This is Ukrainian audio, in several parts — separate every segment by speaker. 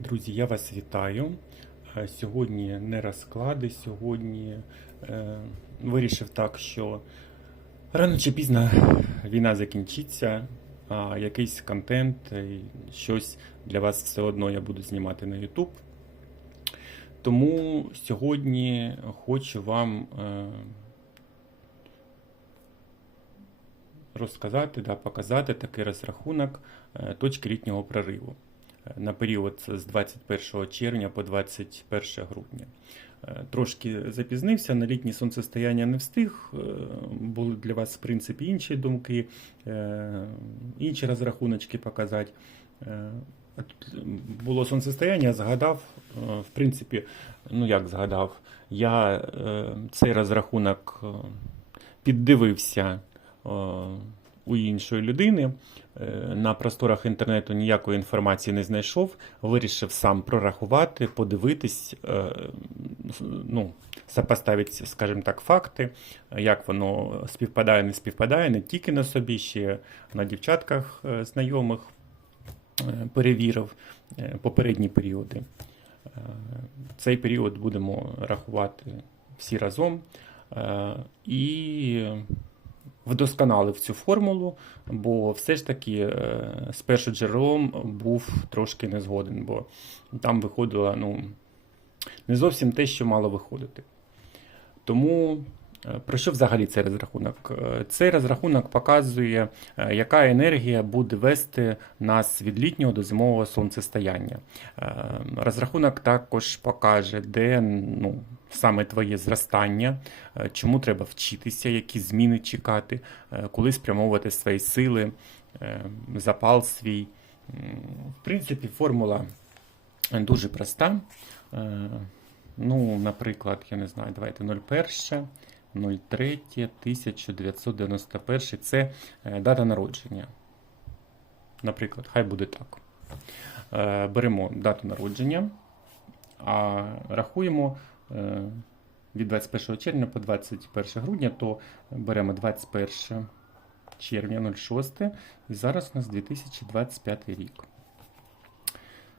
Speaker 1: Друзі, я вас вітаю. Е, Сьогодні не розклади, сьогодні е, вирішив так, що рано чи пізно війна закінчиться, а якийсь контент, е, щось для вас все одно я буду знімати на YouTube. Тому сьогодні хочу вам е, розказати, да, показати такий розрахунок е, точки літнього прориву на період з 21 червня по 21 грудня. Е, Трошки запізнився, на літнє сонцестояння не встиг. е, Були для вас, в принципі, інші думки, е, інші розрахуночки показати. Було сонцестояння, згадав, в принципі, ну як згадав, я цей розрахунок піддивився у іншої людини. Е, На просторах інтернету ніякої інформації не знайшов. Вирішив сам прорахувати, подивитись, е, ну, сопоставити, скажімо так, факти, як воно співпадає, не співпадає, не тільки на собі, ще на дівчатках е, знайомих перевірив попередні періоди. Цей період будемо рахувати всі разом. І вдосконалив цю формулу, бо все ж таки з з першоджерелом був трошки не згоден, бо там виходило ну, не зовсім те, що мало виходити. Тому е, про що взагалі цей розрахунок? Е, Цей розрахунок показує, е, яка енергія буде вести нас від літнього до зимового сонцестояння. Е, Розрахунок також покаже, де ну, саме твоє зростання, е, чому треба вчитися, які зміни чекати, е, коли спрямовувати свої сили, е, запал свій. В принципі, формула дуже проста. Е, Ну, наприклад, я не знаю, давайте 01, 03, 1991 це е, дата народження. Наприклад, хай буде так. Е, Беремо дату народження, а рахуємо е, від 21 червня по 21 грудня, то беремо 21 червня 06, і зараз у нас 2025 рік.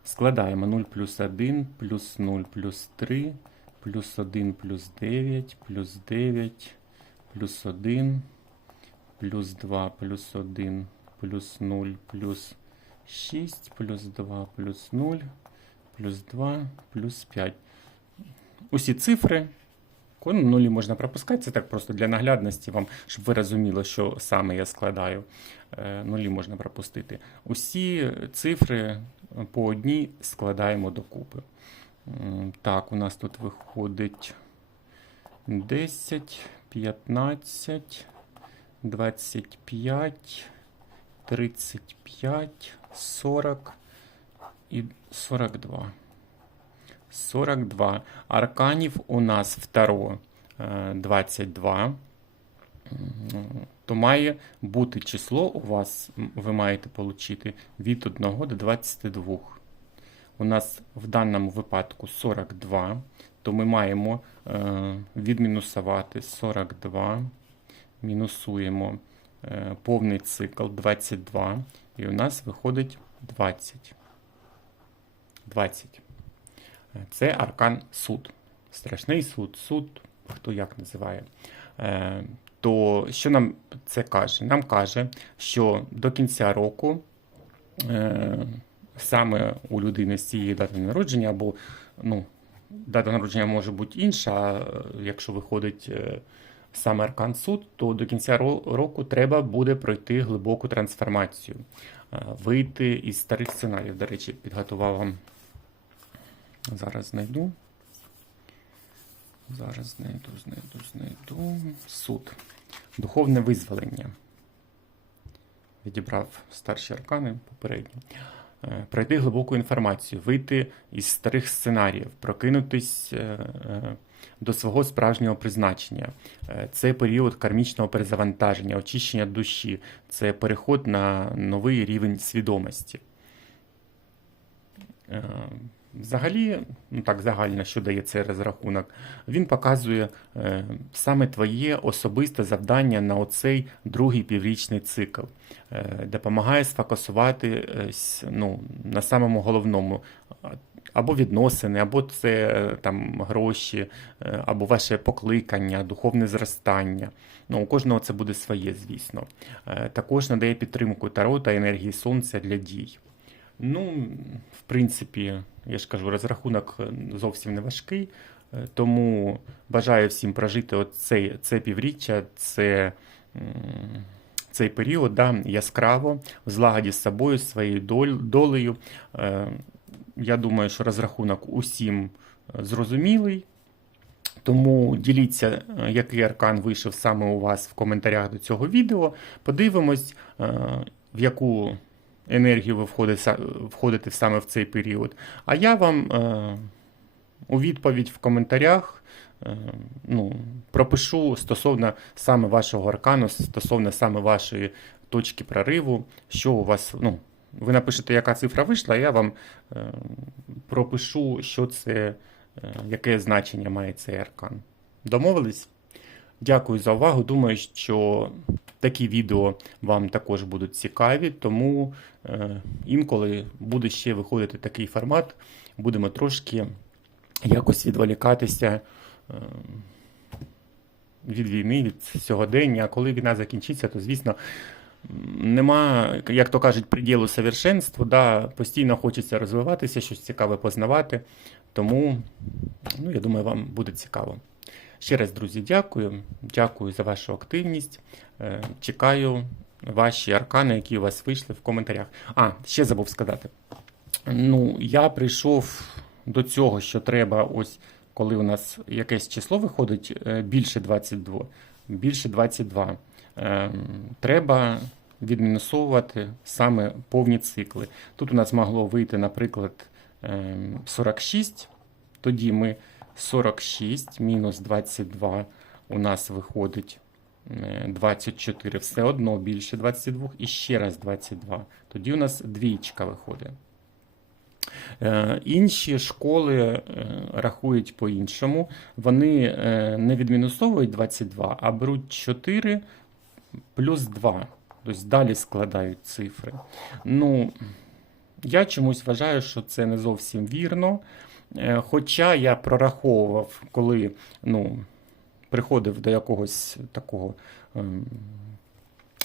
Speaker 1: Складаємо 0 плюс 1, плюс 0 плюс 3, плюс 1 плюс 9, плюс 9, плюс 1, плюс 2 плюс 1, плюс 0, плюс 6, плюс 2, плюс 0, плюс 2, плюс 5. Усі цифри. ну, Нулі можна пропускати, це так просто для наглядності вам, щоб ви розуміли, що саме я складаю. Е, Нулі можна пропустити. Усі цифри по одній складаємо докупи. Так, у нас тут виходить 10, 15, 25, 35, 40 і 42. 42. Арканів у нас второ е, 22. То має бути число у вас, ви маєте отримати від 1 до 22. У нас в даному випадку 42, то ми маємо е, відмінусувати 42, мінусуємо е, повний цикл 22, і у нас виходить 20. 20. Е, Це аркан суд. Страшний суд, суд, хто як називає. То що нам це каже? Нам каже, що до кінця року саме у людини з цієї дати народження, або ну, дата народження може бути інша, якщо виходить е, саме аркан суд, то до кінця року треба буде пройти глибоку трансформацію, е, вийти із старих сценаріїв. До речі, підготував вам. Зараз знайду. Зараз знайду, знайду, знайду. Суд. Духовне визволення. Відібрав старші аркани попередні. Е, Пройти глибоку інформацію, вийти із старих сценаріїв, прокинутись е, е, до свого справжнього призначення. Це період кармічного перезавантаження, очищення душі, це переход на новий рівень свідомості. Взагалі, ну так загально, що дає цей розрахунок, він показує е, саме твоє особисте завдання на оцей другий піврічний цикл, е, допомагає сфокусувати е, ну, на самому головному. Або відносини, або це е, там гроші, е, або ваше покликання, духовне зростання. Ну, у кожного це буде своє, звісно. Також надає підтримку Таро та енергії сонця для дій. Ну, в принципі, я ж кажу, розрахунок е, зовсім не важкий, е, тому бажаю всім прожити оцей, це півріччя, це, цей період да, яскраво, в злагоді з собою, своєю долею. Е, Я думаю, що розрахунок усім зрозумілий. Тому діліться, який аркан вийшов саме у вас в коментарях до цього відео. Подивимось, в яку енергію ви входите, саме в цей період. А я вам е, у відповідь в коментарях е, ну, пропишу стосовно саме вашого аркану, стосовно саме вашої точки прориву, що у вас. ну, ви напишете, яка цифра вийшла, я вам е, пропишу, що це, е, яке значення має цей аркан. Домовились? Дякую за увагу. Думаю, що такі відео вам також будуть цікаві, тому е, інколи буде ще виходити такий формат. Будемо трошки якось відволікатися е, від війни, від сьогодення. Коли війна закінчиться, то звісно. Нема, як то кажуть, приділу совершенству, да, постійно хочеться розвиватися, щось цікаве познавати. Тому, ну, я думаю, вам буде цікаво. Ще раз, друзі, дякую. Дякую за вашу активність. Е, Чекаю ваші аркани, які у вас вийшли в коментарях. А, ще забув сказати. Ну, я прийшов до цього, що треба, ось коли у нас якесь число виходить е, більше 22, більше 22, ем, треба відмінусовувати саме повні цикли. Тут у нас могло вийти, наприклад, ем, 46, тоді ми 46 мінус 22 у нас виходить е, 24, все одно більше 22 і ще раз 22. Тоді у нас двічка виходить. Е, Інші школи е, рахують по-іншому. Вони е, не відмінусовують 22, а беруть 4 плюс 2. Тобто далі складають цифри. Ну, я чомусь вважаю, що це не зовсім вірно. Е, Хоча я прораховував, коли ну, приходив до якогось такого ем,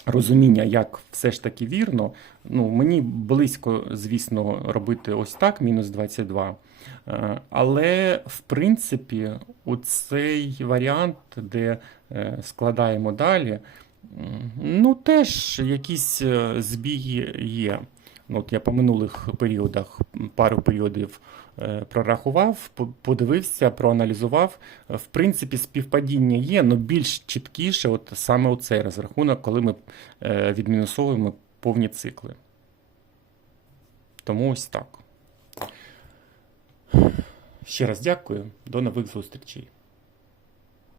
Speaker 1: розуміння, як все ж таки вірно. Ну, мені близько, звісно, робити ось так, мінус 22. Е, Але, в принципі, у цей варіант, де е, складаємо далі, ну, теж якісь збіги є. От я по минулих періодах пару періодів е, прорахував, подивився, проаналізував. Е, В принципі, співпадіння є, але більш чіткіше, от саме цей розрахунок, коли ми е, відмінусовуємо повні цикли. Тому ось так. Ще раз дякую, до нових зустрічей.